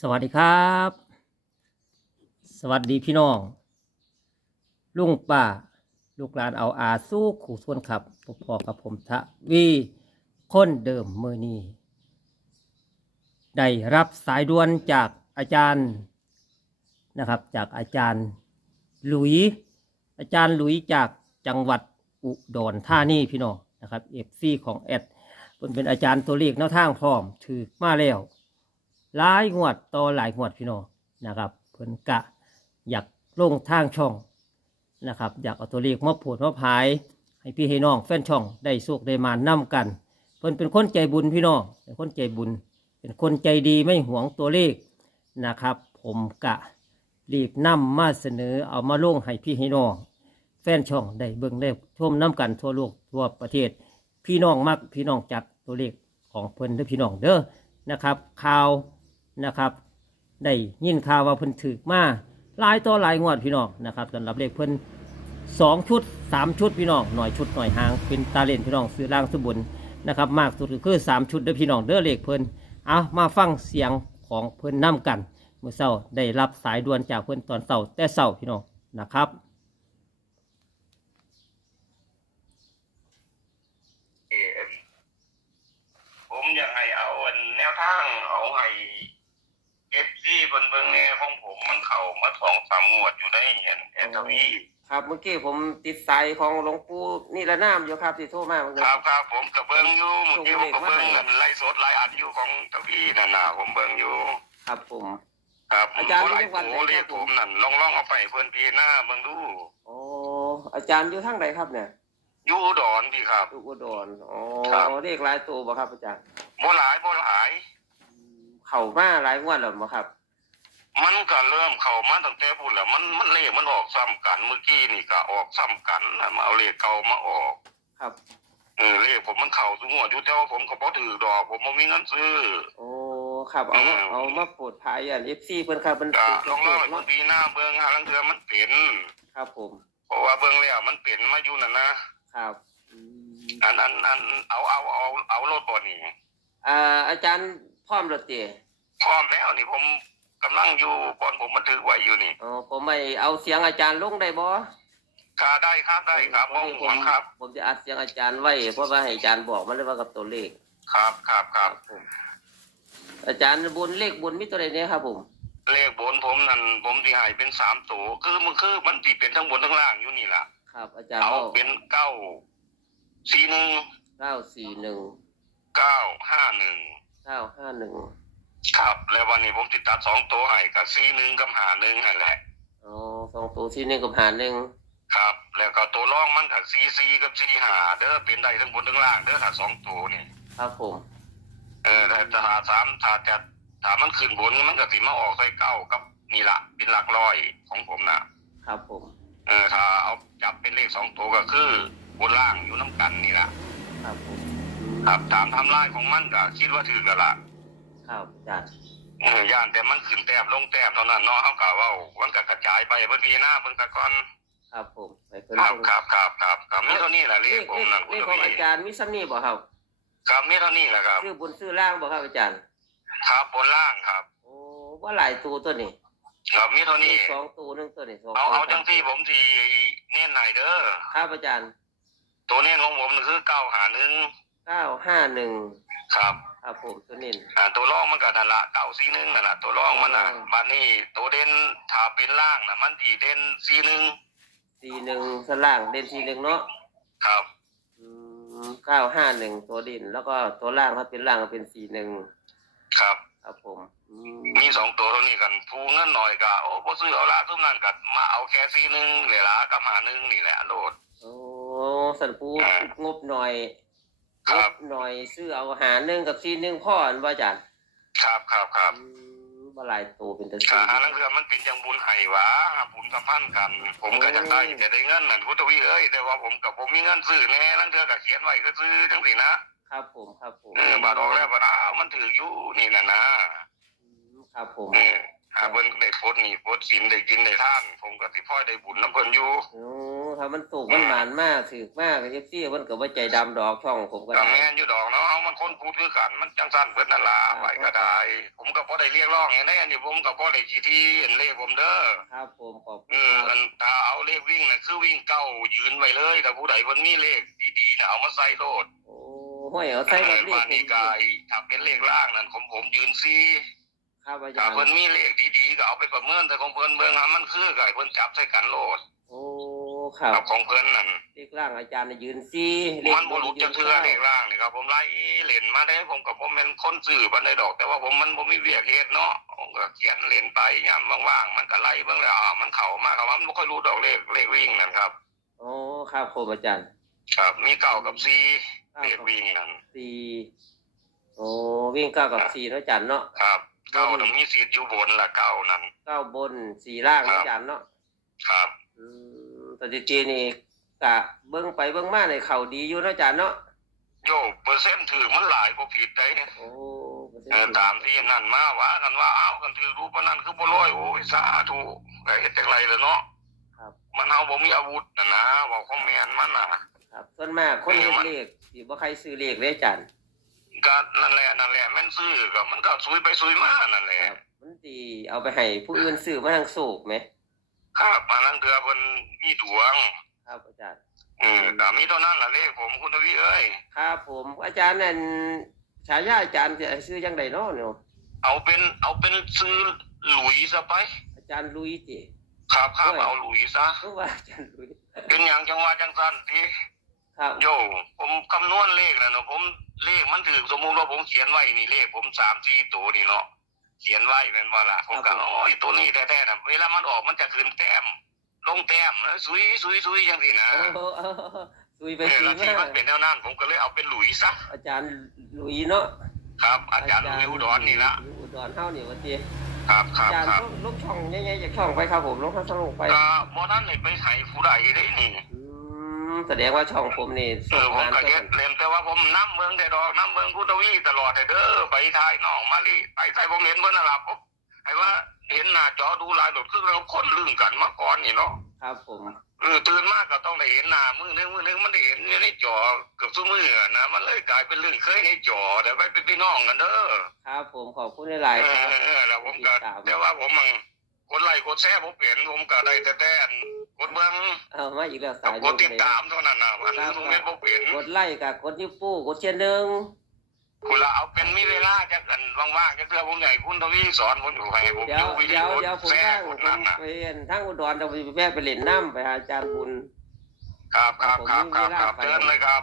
สวัสดีครับ สวัสดีพี่น้อง ลุงป้า ลูกหลานเอาอาสู้ขู่ส่วนขับพอกับผมทะวีคนเดิมเมื่อนี้ ได้รับสายด่วนจากอาจารย์นะครับ จากอาจารย์หลุย อาจารย์หลุยจากจังหวัดอุดรธานีพี่น้องนะครับเอฟซีของแอดเพิ่นเป็นอาจารย์ตัวเลขแนวทางพร้อมถือมาแล้ว หลายงวดต่อหลายงวดพี่น้องนะครับเพิ่นกะอยากลงทางช่องนะครับ อยากเอาตัวเลขมาโพูดมาพาย ให้พี่ให้น้องแฟนช่องได้สุขได้มานำกันเพิ่นเป็นคนใจบุญพี่น้องเป็นคนใจบุญ เป็นคนใจดีไม่หวงตัวเลขนะครับ ผมกะรีบนำมาเสนอเอามาลงให้พี่ให้น้องแฟนช่องได้เบิ่งได้ชมน้ำกันทั่วโลกทั่วประเทศ พี่น้องมักพี่น้องจักตัวเลขของเพิ่นเด้อพี่น้องเด้อนะครับ ข่าว นะครับ ได้ยินข่าวว่าเพิ่นถือมาหลายต่อหลายงวดพี่น้องนะครับสำหรับเลขเพิ่นสองชุดสามชุดพี่น้องหน่อยชุดหน่อยหางเป็นตาเล่นพี่น้องซื้อล่างซื้อบุญนะครับ มากสุดก็คือสามชุดเด้อพี่น้องเด้อเลขเพิ่นเอามาฟังเสียงของเพิ่นนํกันเมื่อเช้าได้รับสายด่วนจากเพิ่นตอนเช้าแต่เช้าพี่น้องนะครับ เอ่อผมอยากให้เอาอันแนวทางเอาให้ เอฟซีเบิ่งเบิ่งแน่ของผมมันเข้ามาสองสามงวดอยู่ได้เห็นแอนทวีครับเมื่อกี้ผมติดสายของหลวงปู่นี่ละน้ำอยู่ครับที่โทรมาเมื่อคกี้รับครับผมกับเบิ่งอยู่เมื่อกี้ผมก็เบิ่งนั่นไล่สดไล่อัดอยู่ของทวีนั่นน่ะผมเบิ่งอยู่ ครับผม ครับอาจารย์ผู้หลายจังหวัดไหนโอ้เรียคกรับผมนั่นลองลองเอาไปเพิ่นพี่หน้าเบิ่งดูโอ้อาจารย์อยู่ทางไหนครับเนี่ยอยู่อุดอนพี่ครับ อยู่อุดรอ๋อครับเรียกหลายตัวบ่ครับอาจารย์ บ่หลายบ่หลาย เข้ามาหลายงวดแล้วบ่ครับ มันก็เริ่มเข้ามาตั้งแต่พุ่นแล้วมันมันเลขมันออกซ้ำกันเมื่อกี้นี่ก็ออกซ้ำกันนะมาเอาเลขเก่ามาออกครับ เออเลขผมมันเข่าทุกงวดอยู่แต่ว่าผมก็บ่ถือดอก ผมบ่มีเงินซื้อ โอ้ครับเอามาอืม เอามาโปรดภายอัน FC เพิ่นครับมันก็เป็นลองเล่าให้เนาะเพิ่นปีหน้าเบิ่งหาลังเทือมันเป็น ครับผมเพราะว่าเบิ่งแล้วมันเป็นมาอยู่นั่นนะครับอืมอันอันอันเอาเอาเอาเอารถบ่นี่อ่าอาจารย์พร้อมแล้วติ พร้อมแล้วนี่ผมกำลังอยู่ก่อนผมบันทึกไว้อยู่นี่อ๋อผมไม่เอาเสียงอาจารย์ลงได้บ่ค่าได้ครับได้ครับบ่ห่วงครับ ผมจะอัดเสียงอาจารย์ไว้เพราะว่าให้อาจารย์บอกมาเลยว่ากับตัวเลขครับครับครับผมอาจารย์บนเลขบนมีตัวใดเนี่ยครับผมเลขบนผมนั่นผมสิให้เป็น3ตัวคือมันคือมันสิเป็นทั้งบนทั้งล่างอยู่นี่ล่ะ ครับ อาจารย์เอาเอาเป็นเก้าสี่หนึ่งเก้าสี่หนึ่งเก้าห้าหนึ่งเก้าห้าหนึ่ง ครับ แล้ววันนี้ผมติดตัดสองตัวให้กับซีหนึ่งกับหาหนึ่งนั่นแหละอ๋อสองตัวที่หนึ่งกับหารหนึ่งครับ แล้วก็ตัวร่องมันกับซีซีกับซีหาเด้อเป็นได้ทั้งบนทั้งล่างเด้อถ้าสองตัวนี่ครับผมเออแต่ถ้าสามถ้าจะถ้ามันขึ้นบนมันก็สิมาออกใส่เก้ากับนี่ละเป็นหลักร้อยของผมนะครับผมเออถ้าเอาจับเป็นเลขสองตัวก็คือบนล่างอยู่น้ำกันนี่ละครับผมครับตามไทำลายของมันก็คิดว่าถือกันละ ครับอาจารย์เออย่านแต่มันขึ้นแต้มลงแต้มเท่านั้นเนาะเขากล่าวว่ามันก็กระจายไปเพิ่นพีหน้าเพิ่นตะกอนครับผมไปเพิ่นครับเพิ่นครับครับครับครับมีเท่านี้แหละเลเรียขกผมเลนั่ขนเลขของอาจารย์มีซ้ำนี่บ่ครับครับมีเท่านี้แหละครับชื่อบนชื่อล่างบ่ครับอาจารย์ ครับบนล่างครับ โอ้ว่าหลายตัวตัวนี้ครับมีเท่านี้สองตัวหนึ่งตัวนี้สองเอาตัวเอาจังที่ผมที่เน้นไหนเด้อครับอาจารย์ ตัวเน้นของผมคือเก้าหาหนึ่งเก้าห้าหนึ่งครับ ครับผมตัวนี้อ่าตัวรองมันก็นั่นละเก้าสี่หนึ่งนั่นละตัวรองมันนะอืมบัดนี้ตัวเด่นถ้าเป็นล่างนะมันที่เด่นสี่หนึ่งสี่หนึ่งสล่างเด่นสี่หนึ่งเนาะครับ เก้าห้าหนึ่งตัวดินแล้วก็ตัวล่างถ้าเป็นล่างก็เป็นสี่หนึ่งครับ ครับผมอืมมีสองตัวเท่านี้กันฟูเงินหน่อยก็โอ้บ่ซื้อเอาละทุกนั้นก็มาเอาแค่สี่หนึ่งเลยละกับหาหนึ่งนี่แหละโลดโอ้สันปูอ่างบหน่อย คงรับบหน่อยซื้อเอาหาหนึ่งกับสี่หนึ่งพ่ออันว่าอาจารย์ครับครับครับอืมบ่หลายตัวเป็นตัวถ้าหาลังเรือมันเป็นจังบุญไห้หวะหาบุญสัมพันธ์กัน ผมก็จะได้แต่ได้เงินนั่นพุทธวิเอ้ยแต่ว่าผมกับผมมีเงินซื้อแน่ลังเรือก็เขียนไว้ก็ซื้อจังสินะครับผมครับผมเออบาทออกแล้วบาทอ้าวมันถืออยู่นี่น่ะนะอืมครับผมเออหาเพิ่นได้โพดนี่โพดศีลได้กินได้ท่าน ผมก็สิพ่อยได้บุญน้ำเพิ่นอยู่โอ้ ถ้ามันสูกมันหมานมากถือมากเอฟซีมันก็บ่ใจดำดอกช่องผมก็ก็ได้แม่นอยู่ดอกเนาะมันคนพูดคือกัน มันจังซั่นเบิดนั่นล่ะไปก็ได้ ผมก็บ่ได้เรียกร้องอย่างนี้อันนี้ผมก็บ่ได้ชี้ที่เห็นเลขผมเด้อครับผมขอบคุเอณอคอัรับนถ้าเอาเลขวิ่งน่ะคือวิ่งเก้ายืนไว้เลยถ้าผู้ใดเพิ่นมีเลขดีๆน่ะเอามาใส่โลดโอ้ห้อยเอาใส่กับเลขว่าผมนี่ก็ไอ้ถ้าเป็นเลขล่างนั่นของผมยืนซี่ครับอาจาถ้ารย์เพิ่นมีเลขดีๆก็เอาไปประเมินแต่ของเพิ่นเบิ่งหามันคือก็ให้เพิ่นจับใส่กันโลดโอ้ ครับกับ ของเพิ่นนั่นเลขล่างอาจารย์น่ะยืนซีเลขมันบ่หลุดจักเทื่อเลขล่างนี่ครับ ผมไล่เล่นมาได้ผมก็บ่แม่นคนซื้อปานใดดอก แต่ว่าผมมันบ่มีเวียกเฮ็ดเนาะผมก็เขียนเล่นไปยามว่างๆมันก็ไล่เบิ่งแล้วอ่ามันเข้ามาครับว่ามันบ่ค่อยรู้ดอกเลขเลขวิ่งนั่นครับโอ้ครับผมอาจารย์ ครับ มีเก้ากับสี่เก้าเลขกับวิ่งนั่นสี่โอ้วิ่งเก้ากับสี่เนาะอาจารย์เนาะครับเก้าน่ะมีสิทธิ์อยู่บนละเก้านั่นเก้าบนสี่ล่างเนาะอาจารย์เนาะครับ อืม สถิตินี่กะเบิ่งไปเบิ่งมาในเขาดีอยู่เนาะอาจารย์เนาะโยเปอร์เซ็นต์ถือมันหลายกว่าผิดได้เนี่ยโอ้เปอร์เซ็นเออต์ตามที่นั่นมาว่ากันว่าเอากันถือรูปนั้นคือบ่ร้อยโอ้ยสาธุก็เฮ็ดจังไรล่ะเนาะครับมันเฮาบ่มีอาวุธน่ะนะบอกของแม่นมันน่ะครับส่วนมากคนเฮ็ดเลขสิบ่ใครซื้อเลขเลยอาจารย์ก็นั่นแหละนั่นแหละแม่นซื้อก็มันก็ซุยไปซุยมานั่นแหละครับมันสิเอาไปให้ผู้อื่นซื้อมาทางโศกไหม ครับมานั่นเถื่อเพิ่นมีดวง ครับอาจารย์เออก็มีเท่านั้นล่ะเลขผมคุณทวีเอ้ยครับผมอาจารย์นั่นฉายาอาจารย์จะให้ซื้อจังไดเนาะเนาะเอาเป็นเอาเป็นซื้อหลุยซะไป อาจารย์ลุยติครับครับโอ้ยเอาหลุยซะเพราะว่าอาจารย์ลุยเป็นหยังจังว่าจังซั่นที่ครับโยผมคำนวณเลขแล้วเนาะผมเลขมันถือสมมุติว่าผมเขียนไว้นี่เลขผมสามสี่ตัวนี่เนาะ เขียนไว้เป็นว่าล่ะผมก็โอ้ยตัวนี้แท้ๆนะเวลามันออกมันจะขึ้นแต้ม ลงแต้มแล้วซุยซุยซุยจังสินะโอ้โหเอาลุยไปเออซื้อแล้วที่มามันเป็นแนวนั้นผมก็เลยเอาเป็นหลุยซะอาจารย์ลุยเนาะครับ อาจารย์หลุยอุดรนี่ละอุดรเฮานี่ว่าติครับคอารับจารย์ครับลงลงช่องใหญ่ๆจากช่องไปครับผมลงทางช่องไปก็บ่ท่านได้ไปไถผู้ใดได้นี่อื มแสดงว่าช่องผมนี่เอส่งอผมงานก็ก็เฮ็ดเล่นแต่ว่าผมน้ำเมืองแต่ดอกน้ำเมืองพุทธวีตลอดแต่เด้อไปทายน้องมาลีไปใส่ผมเห็นเบิ่นน่ะล่ะผมไอ้ว่าเห็นหน้าจอดูหลายโหลดคือเราคนลืมกันมาก่อนนี่เนาะครับผมเออตื่นมากก็ต้องได้เห็นหน้ามือนึงมือนึงมันได้เห็นอยู่ในจอเกือบทุกมืออะนะมันเลยกลายเป็นเรื่องเคยในจอแต่ไปเป็นพี่น้องกันเด้อ ครับผมขอบคุณหลายเอๆคอรับเออแล้วผมก็ติดตาม แต่ว่าผมมัน กดไลค์กดแชร์ผมเปลี่ยนผมก็ได้แต่แต่อันกดเบิ่งเอามาอีกแล้วกัสาบยกดติดตามเท่านั้นนะมันผมเป็นผมเปลี่ยนกดไลค์กับกดนิ้วโป้งกดเชียร์หนึ่งคุณละเอาเป็นมีเวลาจะกันว่างๆจะเพื่อผมใหญ่คุณทวีสอนผมอยู่ให้ผมเดี๋ยวดูวิดีเดี๋ยวโอเดี๋ยวผมแชทาร์งคผมนนั้นนะไปเรียนทางอุดรจะไปแวะไปเล่นน้ำไปหาอาจารย์บุญ ครับครับครับครับครับเชิญเลยครับ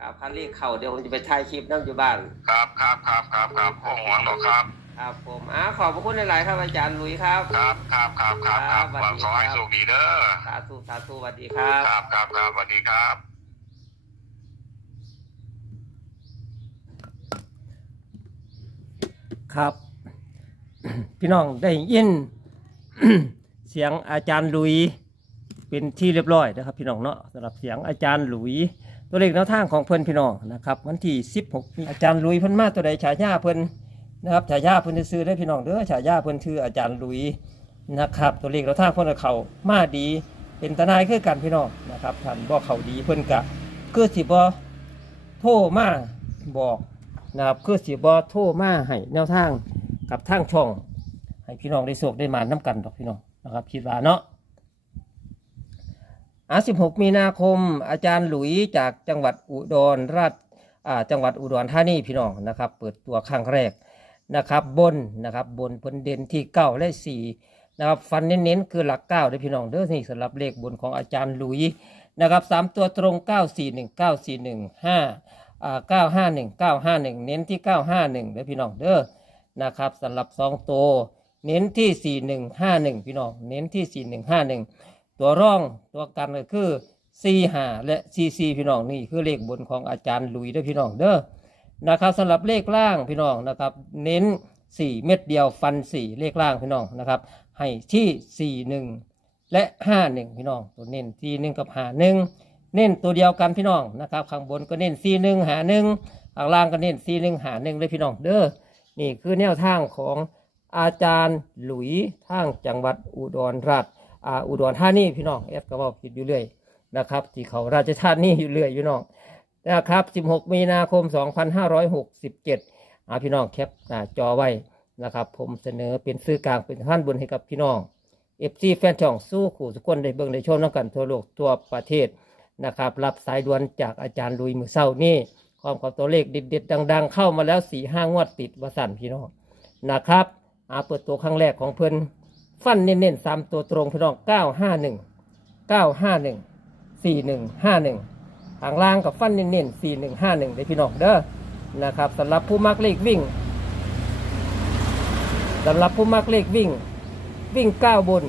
ครับคันรีเข่าเดี๋ยวผมจะไปถ่ายคลิปน้ำอยู่บ้าน ครับครับครับครับครับพ่อหวงหรอกครับ ครับผมอ่าขอบพระคุณหลายๆครับอาจารย์หลุยครับครับ ครับครับครับครับครับหวังขอให้สวัสดีครับโชคดีเด้อสาธุสาธุสวัสดีครับ ครับครับครับสวัสดีครับครับ พี่น้องได้ยิน เสียงอาจารย์หลุย เป็นที่เรียบร้อยนะครับ พี่น้องเนาะสำหรับเสียงอาจารย์หลุย ตัวเลขแนวทางของเพิ่นพี่น้องนะครับ วันที่ 16มีอาจารย์หลุยเพิ่นมาตัวใดฉายาเพิ่น นะครับฉายาเพิ่นซื้อได้พี่น้องเด้อฉายาเพิ่นชื่ออาจารย์หลุยนะครับ ตัวเลขแนวทาเพิ่นเขามาดีเป็นทนายคือกันพี่น้องนะครับท่านบ่เขาดีเพิ่นกะคือสิบ่โทรมาบอกนะครับคือสิบ่โทรมาให้แนวทางกับทางช่อง ให้พี่น้องได้โชคได้มาน้กันดอกพี่น้องนะครับคิดว่าเนาะอะ16มีนาคมอาจารย์หลุยจากจังหวัดอุดรราชจังหวัดอุดรธานีพี่น้องนะครับ เปิดตัวครั้งแรก นะครับบนนะครับบนเพิ่นเด่นที่9และ4นะครับฟันเน้นๆคือหลักเก้าเด้อพี่น้องเด้อนี่สำหรับเลขบนของอาจารย์ลุยนะครับสามตัวตรง941 941 5อ่า951 951เน้นที่951เด้อพี่น้องเด้อนะครับสำหรับสองตัวเน้นที่4151พี่น้องเน้นที่4151ตัวร่องตัวกันก็คือ45และ44พี่น้องนี่คือเลขบนของอาจารย์ลุยเด้อพี่น้องเด้อ นะครับสำหรับเลขล่างพี่น้องนะครับเน้น 4 เม็ดเดียวฟัน 4 เลขล่างพี่น้องนะครับให้ที่ 41 และ 51 พี่น้องตัวเน้นที่1กับ51เน้นตัวเดียวกันพี่น้องนะครับข้างบนก็เน้น 41หา1ข้างล่างก็เน้น 41หา1เลยพี่น้องเด้อนี่คือแนวทางของอาจารย์หลุยทางจังหวัดอุดรราชอ่าอุดรธานีพี่น้องแอดก็บอกผิดอยู่เรื่อยนะครับที่เขาราชธานีอยู่เรื่อยอยู่น้อง นะครับ 16 มีนาคม 2567อาพี่น้องแคปหน้าจอไว้นะครับ ผมเสนอเป็นสื่อกลางเป็นท่านบุญให้กับพี่น้องเอฟซีแฟนช่องสู้ขู่ทุกคนได้เบิ่งได้ชมน้ำกันทั่วโลกทั่วประเทศนะครับ รับสายด่วนจากอาจารย์ลุยมือเศร้านี่ความกับตัวเลขเด็ดๆดัง ๆ เข้ามาแล้วสี่ห้างวดติดวสันพี่น้องนะครับอาเปิดตัวครั้งแรกของเพิ่นฟันเน้นๆสามตัวตรงพี่น้องเก้าห้าหนึ่งเก้าห้าหนึ่งสี่หนึ่งห้าหนึ่ง ทางล่างกับฟันเน้นๆสี่หนึ่งห้าหนึ่งได้พี่น้องเด้อนะครับสำหรับผู้มักเลขวิ่งสำหรับผู้มักเลขวิ่ง วิ่งเก้าบน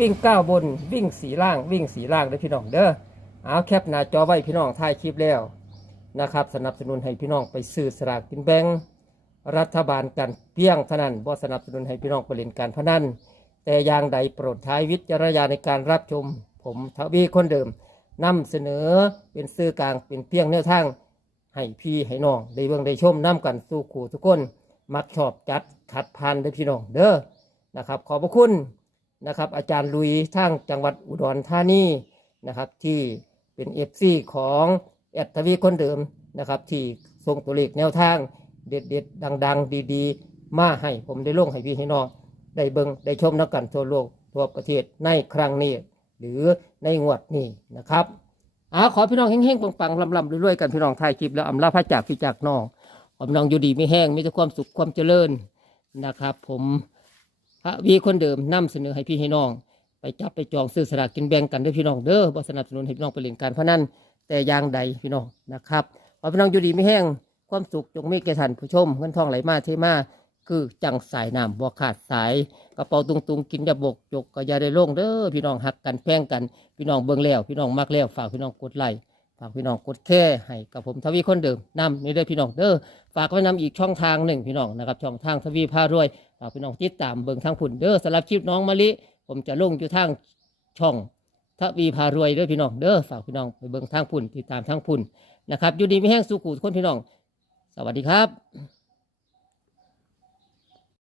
วิ่งเก้าบน วิ่งสีล่าง วิ่งสีล่างเด้พี่น้องเด้อเอาแคปหน้าจอไว้พี่น้องถ่ายคลิปแล้วนะครับสนับสนุนให้พี่น้องไปซื้อสลากกินแบ่งรัฐบาลกันเพียงเท่านั้นบ่สนับสนุนให้พี่น้องไปเล่นการพนันแต่อย่างใดโปรดใช้วิจารณญาณในการรับชม ผมทวีคนเดิม นำเสนอเป็นสื่อกลางเป็นเพียงแนวทางให้พี่ให้น้องได้เบิ่งได้ชมน้กันสู่ขู่ทุกคน มักชอบจัดขัดพันเด้อพี่น้องเด้อนะครับ ขอบพระคุณนะครับ อาจารย์ลุยทางจังหวัดอุดรธานีนะครับที่เป็นเอฟซีของแอดทวีคนเดิมนะครับที่ส่งตัวเลขแนวทางเด็ดๆดัง ๆ ดีๆ มาให้ผมได้ลงให้พี่ให้น้องได้เบิงได้ชมนักกันทั่วโลกทั่วประเทศในครั้งนี้ หรือในงวดนี้นะครับอาขอพี่น้องเฮงๆปังๆลำๆรวยๆกันพี่น้องถ่ายคลิปแล้วอำลาพระจากพี่จากน้องขอพี่น้องอยู่ดีไม่แห้งมีแต่ความสุขความเจริญนะครับ ผมพระวีคนเดิมนำเสนอให้พี่ให้น้อง ไปจับไปจองซื้อสลากกินแบ่งกันด้วยพี่น้องเด้อบ่สนับสนุนให้พี่น้องไปเล่นการพนันแต่อย่างใดพี่น้องนะครับขอพี่น้องอยู่ดีไม่แห้งความสุขจงมีแก่ท่านผู้ชมเงินทองไหลมาเทมาคือจังสายน้ำบ่ขาดสาย กระเป๋าตุงตุงกินอยาบกจกก็อย่าได้โล่งเด้อพี่น้องหักกันแพงกันพี่น้องเบิ่งแล้ว พี่น้องมักแล้วฝากพี่น้องกดไลค์ฝากพี่น้องกดแค่ให้กับผมทวีคนเดิมนำนี่เด้อพี่น้องเด้อฝากไว้นำอีกช่องทางหนึ่งพี่น้องนะครับช่องทางทวีพารวยฝากพี่น้องติดตามเบิ่งทางผุนเด้อสำหรับคลิปน้องมะลิผมจะลงอยู่ทางช่องทวีพารวยเด้อพี่น้องเด้อฝากพี่น้องไปเบิ่งทางผุนติดตามทางผุนนะครับอยู่ดีไม่แห้งสุขุทุกคนพี่น้อง สวัสดีครับ